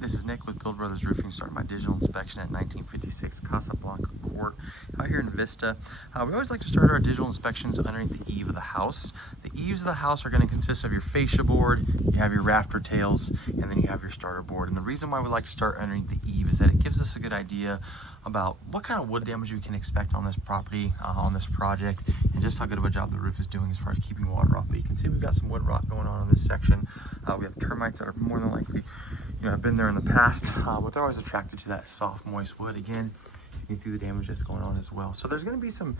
This is Nick with Build Brothers Roofing, starting my digital inspection at 1956 Casablanca Court out here in Vista. We always like to start our digital inspections underneath the eave of the house. The eaves of the house are going to consist of your fascia board, you have your rafter tails, and then you have your starter board. And the reason why we like to start underneath the eave is that it gives us a good idea about what kind of wood damage we can expect on this property, on this project, and just how good of a job the roof is doing as far as keeping water off. But you can see we've got some wood rot going on in this section. We have termites that are more than likely, have been there in the past, but they're always attracted to that soft, moist wood. Again, you can see the damage that's going on as well. So there's going to be some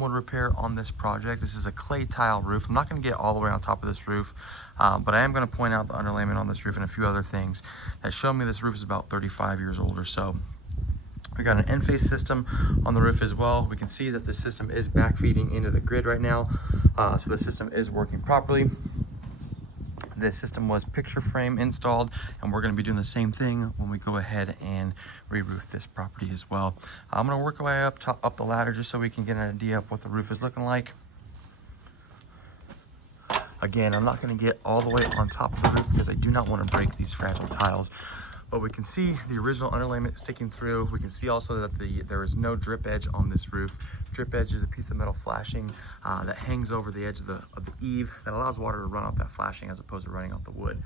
wood repair on this project. This is a clay tile roof. I'm not going to get all the way on top of this roof, but I am going to point out the underlayment on this roof and a few other things that show me this roof is about 35 years old or so. We got an end-face system on the roof as well. We can see that the system is backfeeding into the grid right now, so the system is working properly. This system was picture frame installed, and we're going to be doing the same thing when we go ahead and re-roof this property as well. I'm going to work our way up the ladder just so we can get an idea of what the roof is looking like. Again, I'm not going to get all the way on top of the roof because I do not want to break these fragile tiles. But we can see the original underlayment sticking through. We can see also that there is no drip edge on this roof. Drip edge is a piece of metal flashing that hangs over the edge of the eave that allows water to run off that flashing as opposed to running off the wood.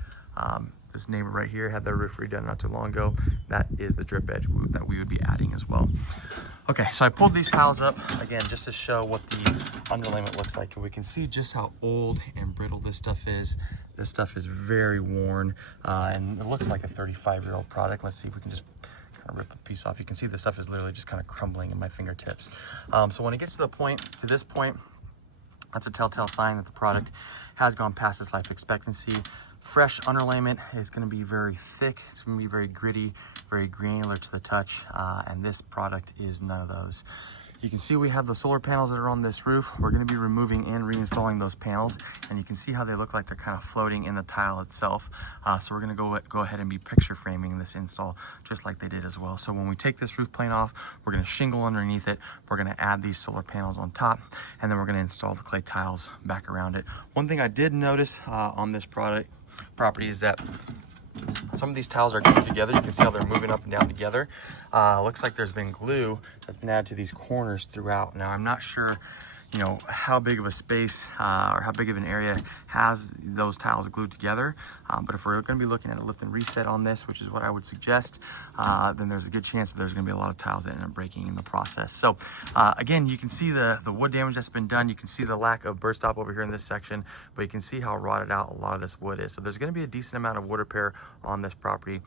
This neighbor right here had their roof redone not too long ago. That is the drip edge that we would be adding as well. Okay, so I pulled these tiles up again just to show what the underlayment looks like. We can see just how old and brittle this stuff is. This stuff is very worn, and it looks like a 35-year-old product. Let's see if we can just kind of rip a piece off. You can see the stuff is literally just kind of crumbling in my fingertips. So when it gets to this point, that's a telltale sign that the product has gone past its life expectancy. Fresh underlayment is going to be very thick. It's going to be very gritty, very granular to the touch, and this product is none of those. You can see we have the solar panels that are on this roof. We're going to be removing and reinstalling those panels, and you can see how they look like they're kind of floating in the tile itself. So we're going to go ahead and be picture framing this install just like they did as well. So when we take this roof plane off, we're going to shingle underneath it. We're going to add these solar panels on top, and then we're going to install the clay tiles back around it. One thing I did notice on this property is that some of these tiles are glued together. You can see how they're moving up and down together. Looks like there's been glue that's been added to these corners throughout. Now, I'm not sure, how big of a space or how big of an area has those tiles glued together. But if we're going to be looking at a lift and reset on this, which is what I would suggest, then there's a good chance that there's going to be a lot of tiles that end up breaking in the process. So again, you can see the wood damage that's been done. You can see the lack of burst stop over here in this section, but you can see how rotted out a lot of this wood is. So there's going to be a decent amount of wood repair on this property,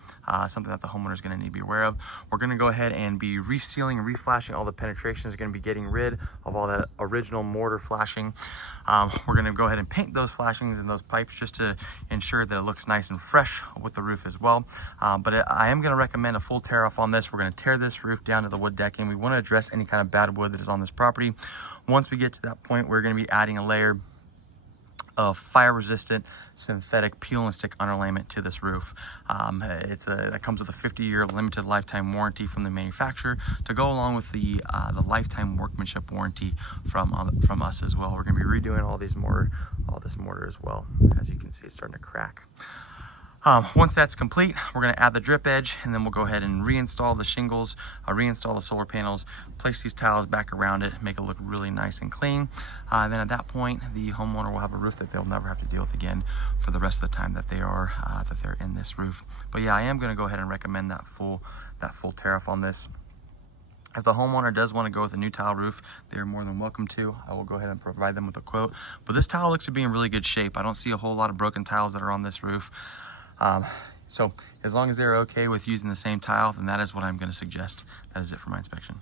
something that the homeowner is going to need to be aware of. We're going to go ahead and be resealing and reflashing all the penetrations. We're going to be getting rid of all that original mortar flashing. We're going to go ahead and paint those flashings and those pipes just to ensure that it looks nice and fresh with the roof as well. But I am going to recommend a full tear off on this. We're going to tear this roof down to the wood decking. We want to address any kind of bad wood that is on this property. Once we get to that point, we're going to be adding a layer of fire-resistant synthetic peel and stick underlayment to this roof. That comes with a 50-year limited lifetime warranty from the manufacturer to go along with the lifetime workmanship warranty from us as well. We're going to be redoing all this mortar as well. As you can see, it's starting to crack. Once that's complete, we're going to add the drip edge, and then we'll go ahead and reinstall the shingles, reinstall the solar panels, place these tiles back around it, make it look really nice and clean. And then at that point, the homeowner will have a roof that they'll never have to deal with again for the rest of the time that they're in this roof. But yeah, I am going to go ahead and recommend that full tear off on this. If the homeowner does want to go with a new tile roof, they're more than welcome to. I will go ahead and provide them with a quote. But this tile looks to be in really good shape. I don't see a whole lot of broken tiles that are on this roof. So as long as they're okay with using the same tile, then that is what I'm going to suggest. That is it for my inspection.